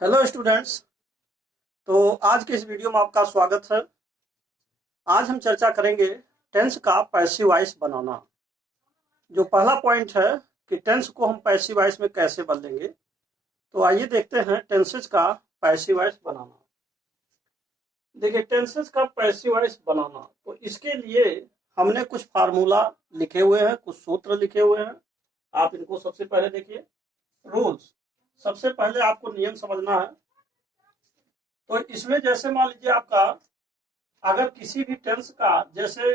Hello students. तो आज के इस वीडियो में आपका स्वागत है। आज हम चर्चा करेंगे टेंस का पैसिव वॉइस बनाना। जो पहला पॉइंट है कि टेंस को हम पैसिव वॉइस में कैसे बदलेंगे। तो आइए देखते हैं टेंसेस का पैसिव वॉइस बनाना। देखिए, टेंसेस का पैसिव वॉइस बनाना, तो इसके लिए हमने कुछ फार्मूला लिखे हुए हैं, कुछ सूत्र लिखे हुए हैं। आप इनको सबसे पहले देखिए। रूल्स, सबसे पहले आपको नियम समझना है। तो इसमें जैसे मान लीजिए आपका अगर किसी भी टेंस का, जैसे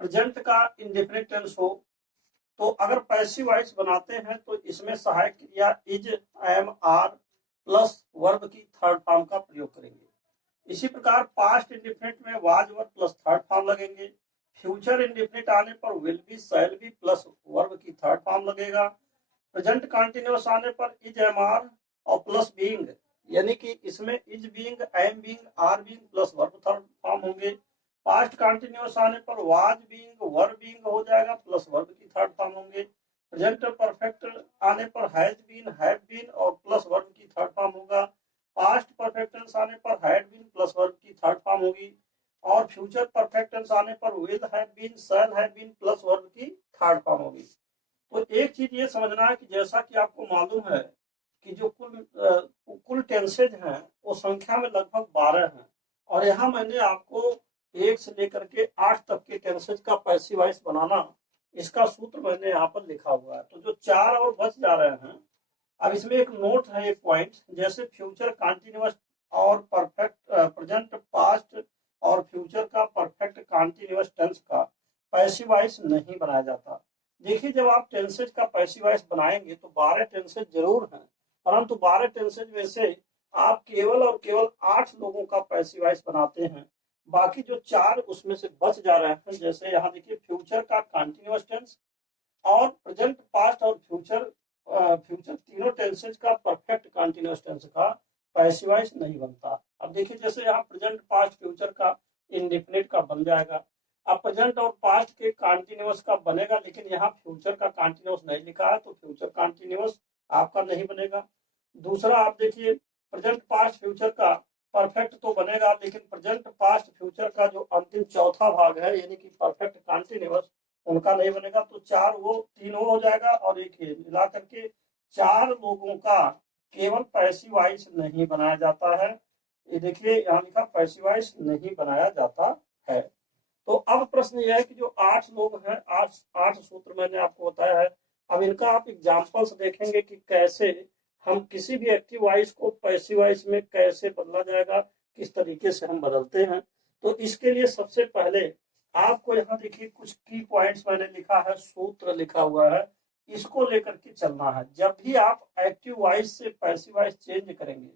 प्रेजेंट का इंडेफिनिट टेंस हो, तो अगर पैसिव वॉइस बनाते हैं तो इसमें सहायक क्रिया is, am, are plus verb की थर्ड फॉर्म का प्रयोग करेंगे। इसी प्रकार पास्ट इंडेफिनिट में was were plus third form लगेंगे। फ्यूचर इंडेफिनिट आने पर will be, shall be plus verb की थर्ड फॉर्म लगेगा। प्रेजेंट कंटिन्यूअस आने पर इज, एम, आर और प्लस बीइंग, यानी कि इसमें is being, am being, are being plus verb third form होंगे। पास्ट कंटिन्यूअस आने पर वाज बीइंग, वर बीइंग हो जाएगा प्लस वर्ब की थर्ड फॉर्म होंगे। प्रेजेंट परफेक्ट आने पर हैज बीन, हैव बीन और प्लस वर्ब की थर्ड फॉर्म होगा। पास्ट परफेक्ट टेंस आने पर हैड बीन प्लस वर्ब की थर्ड फॉर्म होगी। और फ्यूचर परफेक्ट टेंस आने पर will have been, shall have been plus verb की थर्ड फॉर्म होगी। तो एक चीज ये समझना है कि जैसा कि आपको मालूम है कि जो कुल टेंसेज हैं वो संख्या में लगभग 12 हैं। और यहाँ मैंने आपको 1 से लेकर के 8 तक के टेंसेज का पैसिव वॉइस बनाना, इसका सूत्र मैंने यहाँ पर लिखा हुआ है। तो जो 4 और बच जा रहे हैं, अब इसमें एक नोट है, एक पॉइंट, जैसे फ्यूचर कंटिन्यूअस और परफेक्ट, प्रेजेंट, पास्ट और फ्यूचर का परफेक्ट कंटिन्यूअस टेंस का पैसिव वॉइस नहीं बनाया जाता। देखिए, जब आप टेंसेज का पैसिव वॉइस बनाएंगे तो 12 टेंसेज जरूर हैं, परंतु 12 टेंसेज में से आप केवल और केवल 8 लोगों का पैसिव वॉइस बनाते हैं। बाकी जो 4 उसमें से बच जा रहे हैं, जैसे यहाँ देखिए फ्यूचर का कंटिन्यूअस टेंस और प्रेजेंट, पास्ट और फ्यूचर, फ्यूचर तीनों टेंसेज का परफेक्ट कंटिन्यूअस टेंस का पैसिव वॉइस नहीं बनता। अब देखिए, जैसे यहाँ प्रेजेंट, पास्ट, फ्यूचर का इंडेफिनिट का बन जाएगा। अब प्रेजेंट और पास्ट के कंटिन्यूअस का बनेगा, लेकिन यहाँ फ्यूचर का कंटिन्यूअस नहीं लिखा है, तो फ्यूचर कंटिन्यूअस आपका नहीं बनेगा। दूसरा आप देखिए, प्रेजेंट, पास्ट, फ्यूचर का परफेक्ट तो बनेगा, लेकिन प्रेजेंट, पास्ट, फ्यूचर का जो अंतिम चौथा भाग है, यानी कि परफेक्ट कंटिन्यूअस, उनका नहीं बनेगा। तो 4 वो 3 हो जाएगा और एक ये मिला करके 4 लोगों का केवल पैसिव वॉइस नहीं बनाया जाता है। ये देखिए यहाँ लिखा पैसिव वॉइस नहीं बनाया जाता है। तो अब प्रश्न यह है कि जो 8 लोग हैं, 8 सूत्र मैंने आपको बताया है। अब इनका आप एग्जाम्पल्स देखेंगे कि कैसे हम किसी भी एक्टिव वॉइस को पैसिव वॉइस में कैसे बदला जाएगा, किस तरीके से हम बदलते हैं। तो इसके लिए सबसे पहले आपको यहाँ देखिए कुछ की पॉइंट्स मैंने लिखा है, सूत्र लिखा हुआ है, इसको लेकर के चलना है। जब भी आप एक्टिव वॉइस से पैसिव वॉइस चेंज करेंगे,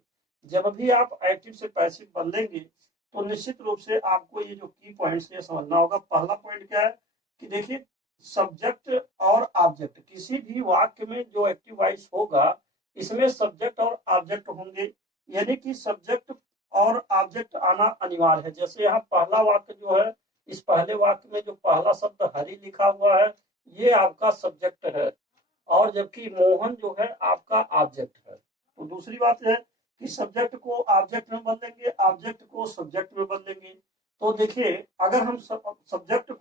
जब भी आप एक्टिव से पैसिव बदलेंगे, तो निश्चित रूप से आपको ये जो की पॉइंट्स ये समझना होगा। पहला पॉइंट क्या है कि देखिए, सब्जेक्ट और ऑब्जेक्ट, किसी भी वाक्य में जो एक्टिव वॉइस होगा, इसमें सब्जेक्ट और ऑब्जेक्ट होंगे, यानी कि सब्जेक्ट और ऑब्जेक्ट आना अनिवार्य है। जैसे यहाँ पहला वाक्य जो है, इस पहले वाक्य में जो पहला शब्द हरि लिखा हुआ है, ये आपका सब्जेक्ट है, और जबकि मोहन जो है आपका ऑब्जेक्ट है। तो दूसरी बात है कि सब्जेक्ट को ऑब्जेक्ट में बदलेंगे, ऑब्जेक्ट को सब्जेक्ट में बदलेंगे। तो देखिए, अगर हम सब्जेक्ट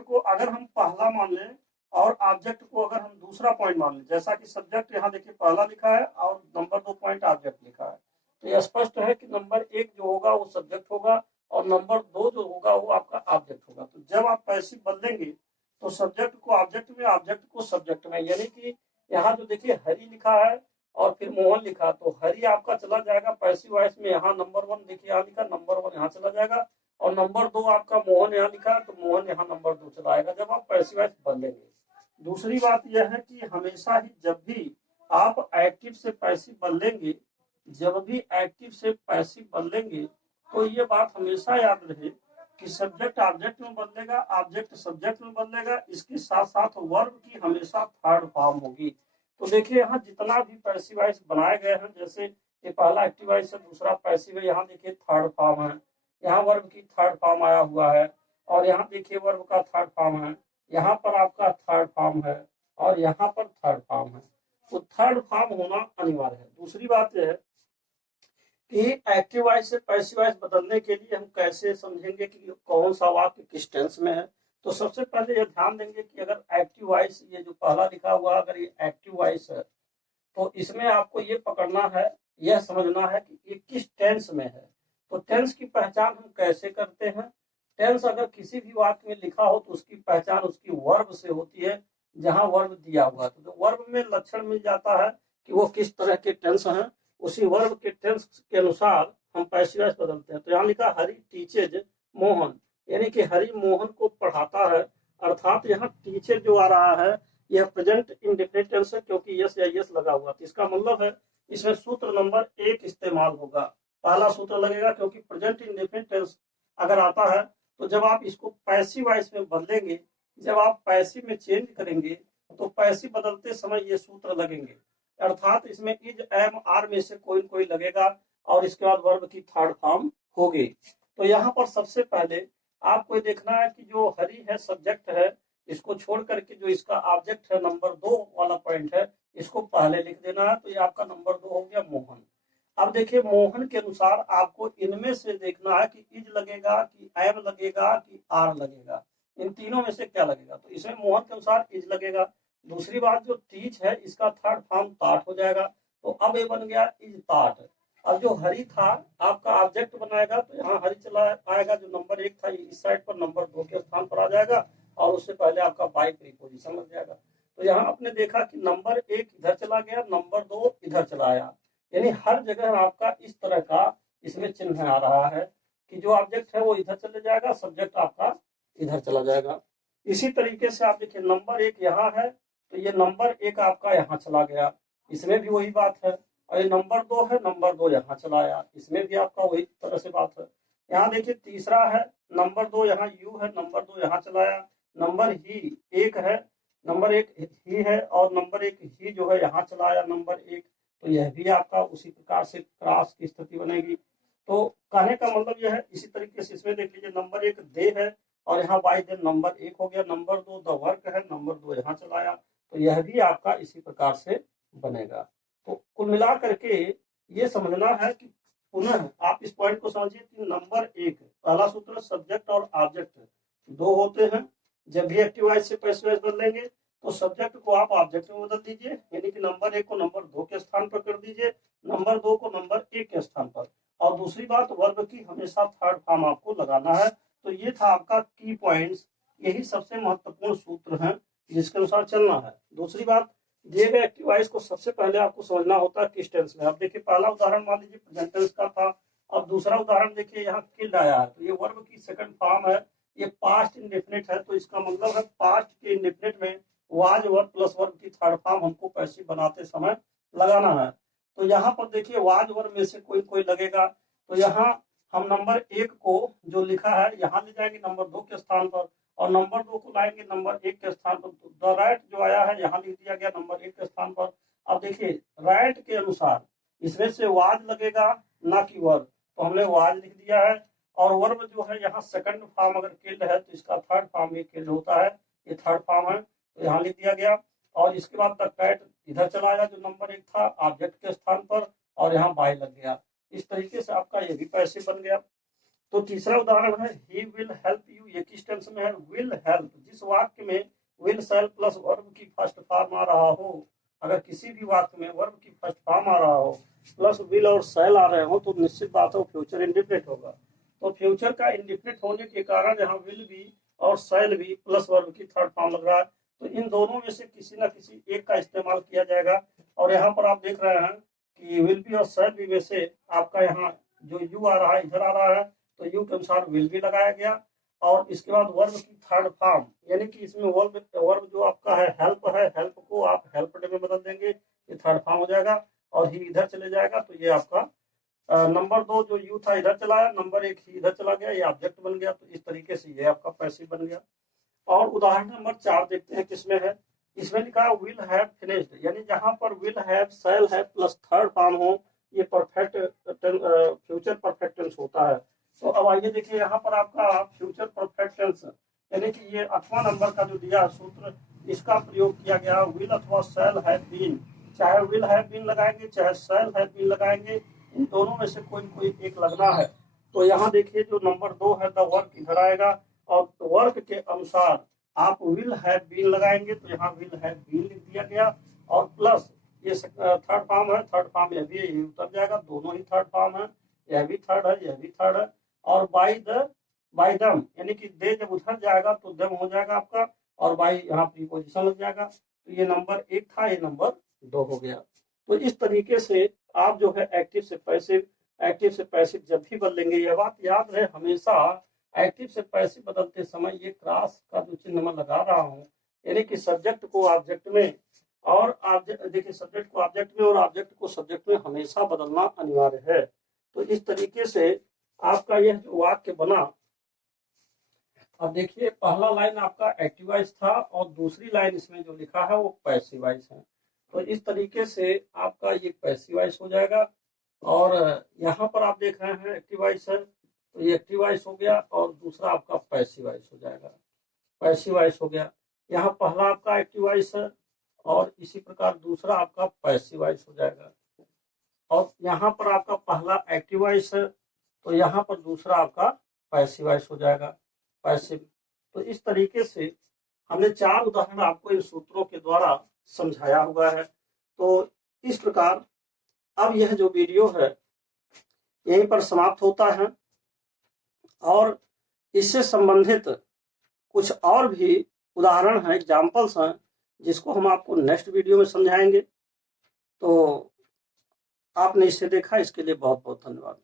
को अगर हम पहला मान लें और ऑब्जेक्ट को अगर हम दूसरा पॉइंट मान लें, जैसा कि सब्जेक्ट यहाँ देखिए पहला लिखा है और नंबर 2 पॉइंट ऑब्जेक्ट लिखा है, तो यह स्पष्ट है कि नंबर 1 जो होगा वो सब्जेक्ट होगा और नंबर 2 जो होगा वो आपका ऑब्जेक्ट होगा। तो जब आप पैसिव बदलेंगे तो सब्जेक्ट को ऑब्जेक्ट में, ऑब्जेक्ट को सब्जेक्ट में, यानी कि यहाँ जो देखिए हरि लिखा है और फिर मोहन लिखा, तो हरि आपका चला जाएगा पैसिव वॉइस में, यहाँ नंबर 1 देखिए, यहाँ लिखा नंबर 1 यहाँ चला जाएगा, और नंबर 2 आपका मोहन यहाँ लिखा, तो मोहन यहाँ नंबर 2 चला आएगा जब आप पैसिव वॉइस बदलेंगे। दूसरी बात यह है कि हमेशा ही जब भी आप एक्टिव से पैसिव बदलेंगे, जब भी एक्टिव से पैसिव बदलेंगे, तो ये बात हमेशा याद रहे कि सब्जेक्ट ऑब्जेक्ट में बदलेगा, ऑब्जेक्ट सब्जेक्ट में बदलेगा, इसके साथ साथ वर्ब की हमेशा थर्ड फॉर्म होगी। तो देखिए, यहाँ जितना भी पैसिव वॉइस बनाए गए हैं, जैसे ये पहला एक्टिव वॉइस है, दूसरा पैसिव है, यहाँ देखिए थर्ड फॉर्म है, यहाँ वर्ब की थर्ड फॉर्म आया हुआ है, और यहाँ देखिए वर्ब का थर्ड फॉर्म है, यहाँ पर आपका थर्ड फॉर्म है, और यहाँ पर थर्ड फॉर्म है। तो थर्ड फॉर्म होना अनिवार्य है। दूसरी बात यह है कि एक्टिव वॉइस से पैसिव वॉइस बदलने के लिए हम कैसे समझेंगे कि कौन सा वाक्य किस टेंस में है। तो सबसे पहले ये ध्यान देंगे कि अगर एक्टिव वॉइस, ये जो पहला लिखा हुआ अगर ये एक्टिव वॉइस है तो इसमें आपको ये पकड़ना है, यह समझना है कि ये किस टेंस में है। तो टेंस की पहचान हम कैसे करते हैं? टेंस अगर किसी भी वाक्य में लिखा हो तो उसकी पहचान उसकी वर्ब से होती है, जहां वर्ब दिया हुआ है। तो वर्ब में लक्षण मिल जाता है कि वो किस तरह के टेंस हैं, उसी वर्ब के टेंस के अनुसार हम पैसिव वॉइस बदलते हैं। तो यहाँ लिखा हरि टीचेज मोहन, यानी कि हरि मोहन को पढ़ाता है, अर्थात यहाँ टीचर जो आ रहा है यह प्रेजेंट इंडेफिनिट टेंस है, क्योंकि यस या यस लगा हुआ। तो इसका मतलब है इसमें सूत्र नंबर 1 इस्तेमाल होगा, पहला सूत्र लगेगा, क्योंकि प्रेजेंट इंडेफिनिट टेंस अगर आता है तो जब आप इसको पैसिव वॉइस में बदलेंगे, जब आप पैसिव में चेंज करेंगे तो पैसिव बदलते समय ये सूत्र लगेंगे, अर्थात इसमें इज एम आर में से कोई कोई लगेगा और इसके बाद वर्ब की थर्ड फॉर्म होगी। तो यहाँ पर सबसे पहले आपको देखना है कि जो हरि है सब्जेक्ट है, इसको छोड़ करके जो इसका ऑब्जेक्ट है नंबर 2 वाला पॉइंट है इसको पहले लिख देना है। तो ये आपका नंबर 2 हो गया मोहन। अब देखिए मोहन के अनुसार आपको इनमें से देखना है कि इज लगेगा कि एम लगेगा कि आर लगेगा, इन तीनों में से क्या लगेगा। तो इसमें मोहन के अनुसार इज लगेगा। दूसरी बात जो टीच है इसका थर्ड फॉर्म ताट हो जाएगा, तो अब ये बन गया इज ताट। अब जो हरि था आपका ऑब्जेक्ट बनाएगा, तो यहाँ हरि चला आएगा, जो नंबर 1 था इस साइड पर नंबर 2 के स्थान पर आ जाएगा और उससे पहले आपका बाय प्रीपोजिशन लग जाएगा। तो यहाँ आपने देखा कि नंबर 1 इधर चला गया, नंबर 2 इधर चला आया, यानी हर जगह आपका इस तरह का इसमें चिन्ह आ रहा है कि जो ऑब्जेक्ट है वो इधर चले जाएगा, सब्जेक्ट आपका इधर चला जाएगा। इसी तरीके से आप देखिए नंबर 1 यहाँ है तो ये नंबर 1 आपका यहाँ चला गया, इसमें भी वही बात है। और ये नंबर 2 है, नंबर 2 यहाँ चला आया, इसमें भी आपका वही तरह से बात है। यहाँ देखिए तीसरा है, नंबर 2 यहाँ यू है, नंबर 2 यहाँ चला आया, नंबर ही 1 है, नंबर 1 ही है और नंबर 1 ही जो है यहाँ चला आया नंबर 1। तो यह भी आपका उसी प्रकार से क्रॉस की स्थिति बनेगी। तो कहने का मतलब यह है, इसी तरीके से इसमें देख लीजिए नंबर 1 दे है और यहाँ बाई देन नंबर 1 हो गया, नंबर 2 द वर्क है, नंबर 2 यहाँ चला आया। तो यह भी आपका इसी प्रकार से बनेगा। तो कुल मिला करके ये समझना है कि पुनः आप इस पॉइंट को समझिए कि नंबर 1 पहला सूत्र सब्जेक्ट और ऑब्जेक्ट 2 होते हैं। जब भी एक्टिव वॉइस से पैसिव वॉइस बदलेंगे तो सब्जेक्ट को आप ऑब्जेक्ट में बदल दीजिए, यानी कि नंबर 1 को नंबर 2 के स्थान पर कर दीजिए, नंबर 2 को नंबर 1 के स्थान पर। और दूसरी बात वर्ब की हमेशा थर्ड फॉर्म आपको लगाना है। तो ये था आपका की पॉइंट्स, यही सबसे महत्वपूर्ण सूत्र हैं जिसके अनुसार चलना है। दूसरी बात, दिए गए एक्टिव वॉइस को सबसे पहले आपको समझना होता है किस टेंस में। अब देखिए पहला उदाहरण मान लीजिए प्रेजेंट टेंस का था, और दूसरा उदाहरण देखिए यहाँ किल्ड आया है, तो ये वर्ब की सेकंड फॉर्म है, ये पास्ट इंडेफिनिट है। तो इसका मतलब है पास्ट के इंडेफिनिट में वाज वर्ब प्लस वर्ब की थर्ड फॉर्म हमको पैसिव बनाते समय लगाना है। तो यहाँ पर देखिए वाज वर्ब में से कोई कोई लगेगा, तो यहाँ हम नंबर 1 को जो लिखा है यहाँ ले जाएंगे नंबर 2 के स्थान पर, और नंबर 2 को लाएंगे नंबर 1 के स्थान पर। तो द राइट जो आया है यहाँ लिख दिया गया नंबर 1 के स्थान पर। अब देखिए राइट के अनुसार इसमें से वाज लगेगा ना कि वर्ब, तो हमने वाज लिख दिया है। और वर्ब जो है यहाँ सेकंड फॉर्म अगर किल्ड है तो इसका थर्ड फॉर्म ये किल्ड होता है, ये थर्ड फॉर्म है, तो यहाँ लिख दिया गया। और इसके बाद द कैट इधर चला आया जो नंबर 1 था ऑब्जेक्ट के स्थान पर, और यहाँ बाय लग गया। इस तरीके से आपका ये भी पैसिव बन गया। तो तीसरा उदाहरण है ही विल हेल्प यू, ये किस टेंस में है? Will help. जिस वाक्य में विल शैल प्लस वर्ब की फर्स्ट फॉर्म आ रहा हो, अगर किसी भी वाक्य में वर्ब की फर्स्ट फॉर्म आ रहा हो प्लस विल और शैल आ रहे हो तो निश्चित बात है फ्यूचर इंडिफिनिट होगा। तो फ्यूचर का इंडिफिनिट होने के कारण यहाँ विल भी और शैल भी प्लस वर्ब की थर्ड फॉर्म लग रहा है, तो इन दोनों में से किसी ना किसी एक का इस्तेमाल किया जाएगा। और यहाँ पर आप देख रहे हैं कि विल बी और शैल बी में से आपका यहाँ जो यू आ रहा है इधर आ रहा है, तो यू के अनुसार विल भी लगाया गया। और इसके बाद वर्ब की थर्ड फॉर्म, यानी कि इसमें वर्ब जो आपका है हेल्प है, हेल्प को आप हेल्प्ड में बदल देंगे, ये थर्ड फॉर्म हो जाएगा। और ही इधर चले जाएगा, तो ये आपका नंबर 2 जो यू था इधर चला आया, नंबर 1 ही इधर चला गया, ये ऑब्जेक्ट बन गया। तो इस तरीके से ये आपका पैसिव बन गया। और उदाहरण नंबर 4 देखते हैं किसमें है। इसमें लिखा है विल हैव फिनिश्ड, यानी जहां पर will have shall have plus third form हो, ये परफेक्ट फ्यूचर परफेक्ट टेंस होता है। तो अब आइए देखिए यहाँ पर आपका फ्यूचर परफेक्ट टेंस, यानी कि ये 8वां नंबर का जो दिया सूत्र, इसका प्रयोग किया गया। विल अथवा शैल हैव बीन, चाहे विल हैव बीन लगाएंगे चाहे शैल हैव बीन लगाएंगे, इन दोनों में से कोई न कोई एक लगना है। तो यहाँ देखिए जो नंबर 2 है द वर्क इधर आएगा और वर्क के अनुसार आप विल हैव बीन लगाएंगे तो यहाँ विल हैव बीन लिख दिया गया और प्लस ये थर्ड फॉर्म है, थर्ड फॉर्म यह भी यही उतर जाएगा, दोनों ही थर्ड फॉर्म है, यह भी थर्ड है यह भी थर्ड है। और बाय दम यानी कि दे जब उधर जाएगा तो दम हो जाएगा आपका और बाई यहाँ प्रीपोजिशन लग जाएगा। तो ये नंबर 1 था, ये नंबर 2 हो गया। तो इस तरीके से आप जो है एक्टिव से पैसिव जब भी बदलेंगे, यह बात याद रहे हमेशा एक्टिव से पैसिव बदलते समय ये क्रॉस का जो चिन्ह मैं लगा रहा हूँ यानी कि सब्जेक्ट को ऑब्जेक्ट में और देखिए सब्जेक्ट को ऑब्जेक्ट में और ऑब्जेक्ट को सब्जेक्ट में हमेशा बदलना अनिवार्य है। तो इस तरीके से आपका यह जो वाक्य बना, अब देखिए पहला लाइन आपका एक्टिव वॉइस था और दूसरी लाइन इसमें जो लिखा है वो पैसिव वॉइस है। तो इस तरीके से आपका ये पैसिव वॉइस हो जाएगा और यहाँ पर आप देख रहे हैं एक्टिव वॉइस है तो ये एक्टिव वॉइस हो गया और दूसरा आपका पैसिव वॉइस हो जाएगा, पैसिव वॉइस हो गया। यहाँ पहला आपका एक्टिव वॉइस है और इसी प्रकार दूसरा आपका पैसिव वॉइस हो जाएगा और यहाँ पर आपका पहला एक्टिव वॉइस है तो यहाँ पर दूसरा आपका पैसिव वॉइस हो जाएगा, पैसिव। तो इस तरीके से हमने 4 उदाहरण आपको इन सूत्रों के द्वारा समझाया हुआ है। तो इस प्रकार अब यह जो वीडियो है यहीं पर समाप्त होता है और इससे संबंधित कुछ और भी उदाहरण हैं, एग्जाम्पल्स हैं, जिसको हम आपको नेक्स्ट वीडियो में समझाएंगे। तो आपने इसे देखा, इसके लिए बहुत बहुत धन्यवाद।